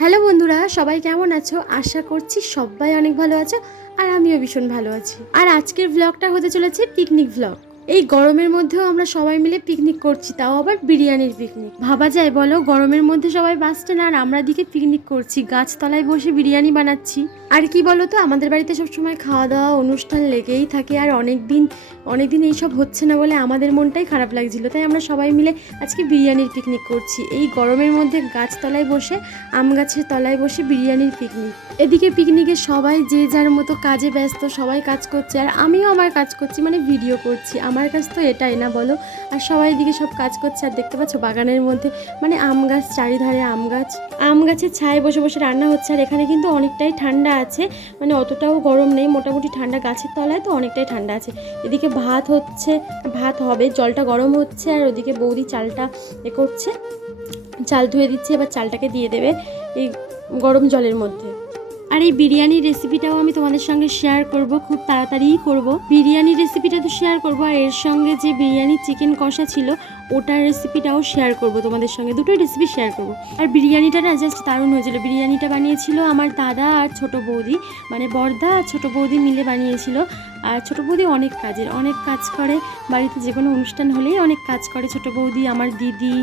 Hello বন্ধুরা, সবাই কেমন আছো? আশা করছি সবাই অনেক ভালো আছো আর আমিও ভীষণ ভালো আছি। আর আজকের ব্লগটা হতে চলেছে পিকনিক ব্লগ। এই গরমের মধ্যেও আমরা সবাই মিলে পিকনিক করছি, তাও আবার বিরিয়ানির পিকনিক। ভাবা যায় বলো, গরমের মধ্যে সবাই বাঁচছে না আর আমরা দিকে পিকনিক করছি, গাছতলায় বসে বিরিয়ানি বানাচ্ছি। আর কি বলো তো, আমাদের বাড়িতে সবসময় খাওয়া দাওয়া অনুষ্ঠান লেগেই থাকে আর অনেকদিন এইসব হচ্ছে না বলে আমাদের মনটাই খারাপ লাগছিল। তাই আমরা সবাই মিলে আজকে বিরিয়ানির পিকনিক করছি এই গরমের মধ্যে, গাছতলায় বসে, আম গাছের তলায় বসে বিরিয়ানির পিকনিক। এদিকে পিকনিকে সবাই যে যার মতো কাজে ব্যস্ত, সবাই কাজ করছে আর আমিও আমার কাজ করছি, মানে ভিডিও করছি। আমার কাজ তো এটাই না বলো? আর সবাই এদিকে সব কাজ করছে আর দেখতে পাচ্ছ বাগানের মধ্যে মানে আম গাছ, চারিধারে আম গাছের ছায়ে বসে বসে রান্না হচ্ছে। আর এখানে কিন্তু অনেকটাই ঠান্ডা আছে, মানে অতটাও গরম নেই, মোটামুটি ঠান্ডা, গাছের তলায় তো অনেকটাই ঠান্ডা আছে। এদিকে ভাত হচ্ছে, ভাত হবে, জলটা গরম হচ্ছে আর ওদিকে বৌদি চালটা করছে, চাল ধুয়ে দিচ্ছে, এবার চালটাকে দিয়ে দেবে এই গরম জলের মধ্যে। আর এই বিরিয়ানির রেসিপিটাও আমি তোমাদের সঙ্গে শেয়ার করব, খুব তাড়াতাড়িই করব। বিরিয়ানির রেসিপিটা তো শেয়ার করব, আর এর সঙ্গে যে বিরিয়ানির চিকেন কষা ছিল ওটার রেসিপিটাও শেয়ার করব তোমাদের সঙ্গে, দুটোই রেসিপি শেয়ার করব। আর বিরিয়ানিটা না জাস্ট দারুণ হয়েছিল। বিরিয়ানিটা বানিয়েছিল আমার দাদা আর ছোট বৌদি, মানে বড়দা আর ছোট বৌদি মিলে বানিয়েছিল। আর ছোটো বৌদি অনেক কাজ করে, বাড়িতে যে কোনো অনুষ্ঠান হলেই অনেক কাজ করে ছোটো বৌদি, আমার দিদি,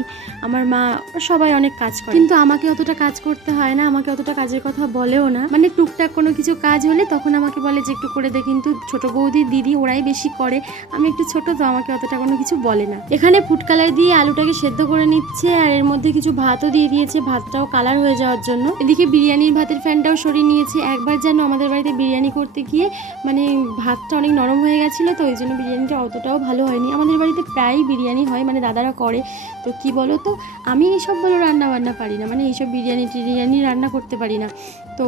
আমার মা, সবাই অনেক কাজ করে। কিন্তু আমাকে অতটা কাজ করতে হয় না, আমাকে অতটা কাজের কথা বলেও না, মানে টুকটাক কোনো কিছু কাজ হলে তখন আমাকে বলে যে একটু করে দে। কিন্তু ছোটো বৌদি, দিদি ওরাই বেশি করে, আমি একটু ছোট তো, আমাকে অতটা কোনো কিছু বলে না। এখানে ফুড কালার দিয়ে আলুটাকে সেদ্ধ করে নিচ্ছে আর এর মধ্যে কিছু ভাতও দিয়ে দিয়েছে, ভাতটাও কালার হয়ে যাওয়ার জন্য। এদিকে বিরিয়ানির ভাতের ফ্যানটাও সরিয়ে নিয়েছে। একবার যেন আমাদের বাড়িতে বিরিয়ানি করতে গিয়ে মানে ভাত অনেক নরম হয়ে গেছিলো, তো ওই জন্য বিরিয়ানিটা অতটাও ভালো হয়নি। আমাদের বাড়িতে প্রায়ই বিরিয়ানি হয়, মানে দাদারা করে। তো কি বলো তো, আমি এইসব বলো রান্না বান্না পারি না, মানে এইসব বিরিয়ানি রান্না করতে পারি না। তো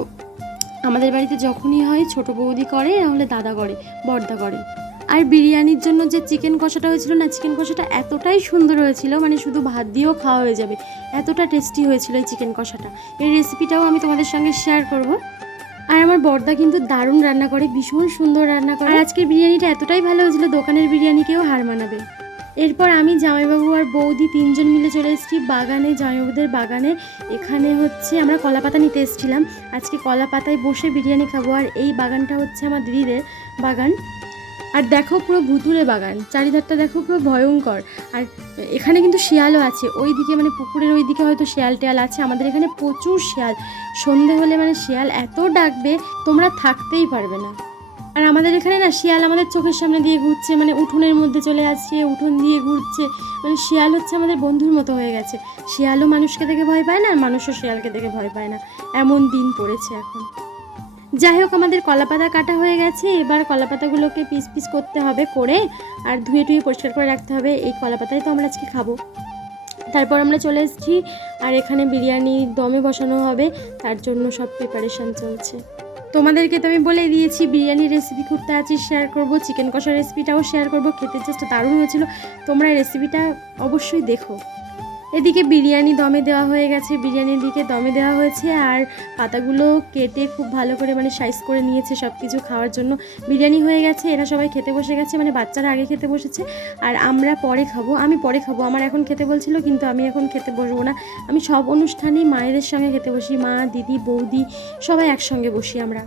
আমাদের বাড়িতে যখনই হয় ছোটো বৌদি করে, নাহলে দাদা করে, বড়দা করে। আর বিরিয়ানির জন্য যে চিকেন কষাটা হয়েছিল না, চিকেন কষাটা এতটাই সুন্দর হয়েছিল, মানে শুধু ভাত দিয়েও খাওয়া হয়ে যাবে, এতটা টেস্টি হয়েছিল এই চিকেন কষাটা। এই রেসিপিটাও আমি তোমাদের সঙ্গে শেয়ার করব। আর আমার বড়দা কিন্তু দারুণ রান্না করে, ভীষণ সুন্দর রান্না করে। আর আজকের বিরিয়ানিটা এতটাই ভালো হয়েছিল, দোকানের বিরিয়ানিকেও হার মানাবে। এরপর আমি, জামাইবাবু আর বৌদি তিনজন মিলে চলে এসেছি বাগানে, জামাইবাবুদের বাগানে। এখানে হচ্ছে আমরা কলাপাতা নিতে এসেছিলাম, আজকে কলাপাতায় বসে বিরিয়ানি খাবো। আর এই বাগানটা হচ্ছে আমার দিদিদের বাগান। আর দেখো পুরো ভুতুরে বাগান, চারিধারটা দেখো পুরো ভয়ঙ্কর। আর এখানে কিন্তু শিয়ালও আছে, ওই দিকে মানে পুকুরের ওই দিকে হয়তো শিয়াল টেয়াল আছে। আমাদের এখানে প্রচুর শিয়াল, সন্ধে হলে মানে শিয়াল এত ডাকবে তোমরা থাকতেই পারবে না। আর আমাদের এখানে না শিয়াল আমাদের চোখের সামনে দিয়ে ঘুরছে, মানে উঠোনের মধ্যে চলে আসছে, উঠোন দিয়ে ঘুরছে, মানে শিয়াল হচ্ছে আমাদের বন্ধুর মতো হয়ে গেছে। শিয়ালও মানুষকে দেখে ভয় পায় না, আর মানুষও শিয়ালকে দেখে ভয় পায় না, এমন দিন পড়েছে এখন। যাই হোক, আমাদের কলাপাতা কাটা হয়ে গেছে, এবার কলাপাতাগুলোকে পিস পিস করতে হবে করে, আর ধুয়ে টুয়ে পরিষ্কার করে রাখতে হবে। এই কলাপাতাই তো আমরা আজকে খাবো। তারপর আমরা চলে এসেছি, আর এখানে বিরিয়ানি দমে বসানো হবে, তার জন্য সব প্রিপারেশান চলছে। তোমাদেরকে তো আমি বলে দিয়েছি বিরিয়ানির রেসিপি খুব তাড়াতাড়ি শেয়ার করবো, চিকেন কষার রেসিপিটাও শেয়ার করবো, খেতে জাস্ট দারুণ হয়েছিল, তোমরা রেসিপিটা অবশ্যই দেখো। এদিকে বিরিয়ানি দমে দেওয়া হয়ে গেছে, বিরিয়ানির দিকে দমে দেওয়া হয়েছে, আর পাতাগুলো কেটে খুব ভালো করে মানে সাইজ করে নিয়েছে সব কিছু খাওয়ার জন্য। বিরিয়ানি হয়ে গেছে, এরা সবাই খেতে বসে গেছে, মানে বাচ্চারা আগে খেতে বসেছে আর আমরা পরে খাবো। আমি পরে খাবো, আমার এখন খেতে বলছিল কিন্তু আমি এখন খেতে বসবো না। আমি সব অনুষ্ঠানেই মায়েদের সঙ্গে খেতে বসি, মা, দিদি, বৌদি সবাই একসঙ্গে বসি আমরা।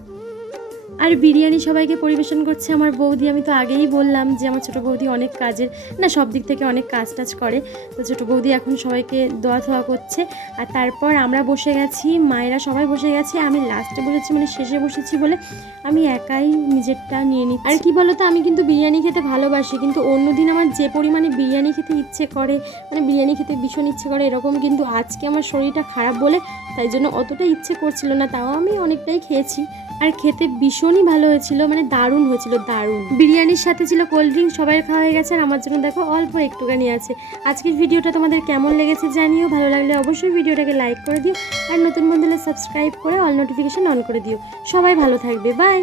আর বিরিয়ানি সবাইকে পরিবেশন করছে আমার বৌদি। আমি তো আগেই বললাম যে আমার ছোটো বৌদি অনেক কাজের, না সব দিক থেকে অনেক কাজ টাজ করে, তো ছোটো বৌদি এখন সবাইকে দোয়া থোয়া করছে। আর তারপর আমরা বসে গেছি, মায়েরা সবাই বসে গেছে, আমি লাস্টে বসেছি, মানে শেষে বসেছি বলে আমি একাই নিজেরটা নিয়ে নিচ্ছি। আর কি বলতো, আমি কিন্তু বিরিয়ানি খেতে ভালোবাসি, কিন্তু অন্যদিন আমার যে পরিমাণে বিরিয়ানি খেতে ইচ্ছে করে, মানে বিরিয়ানি খেতে ভীষণ ইচ্ছে করে এরকম, কিন্তু আজকে আমার শরীরটা খারাপ বলে তাই জন্য অতটা ইচ্ছে করছিল না, তাও আমি অনেকটাই খেয়েছি। আর খেতে ভীষণই ভালো হয়েছিল, মানে দারুণ হয়েছিল, দারুণ। বিরিয়ানির সাথে ছিল কোল্ড ড্রিঙ্ক, সবাই খাওয়া হয়ে গেছে, আর আমার জন্য দেখো অল্প একটুখানি আছে। আজকের ভিডিওটা তোমাদের কেমন লেগেছে জানিও, ভালো লাগলে অবশ্যই ভিডিওটাকে লাইক করে দিও, আর নতুন বন্ধুদের সাবস্ক্রাইব করে অল নোটিফিকেশন অন করে দিও। সবাই ভালো থাকবে, বাই।